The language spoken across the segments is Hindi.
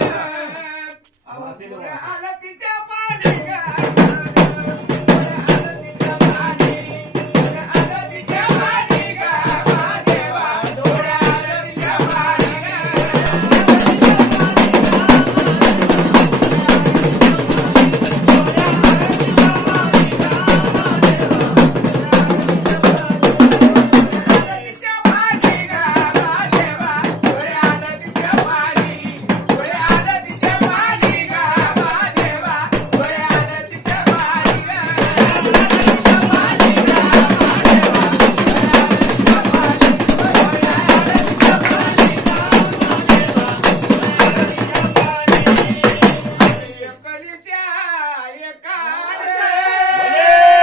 Yeah.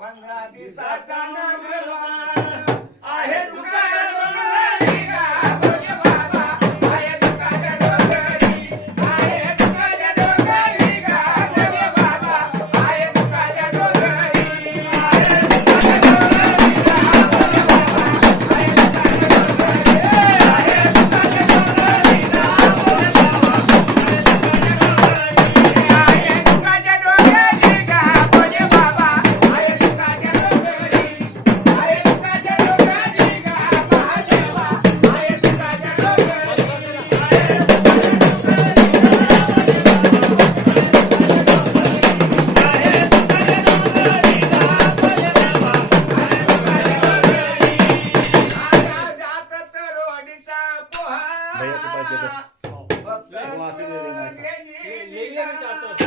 पंधरा दिवसाचा भैया के पास तो दे वहाँ से ले लेना ले लेना चाहता हूँ।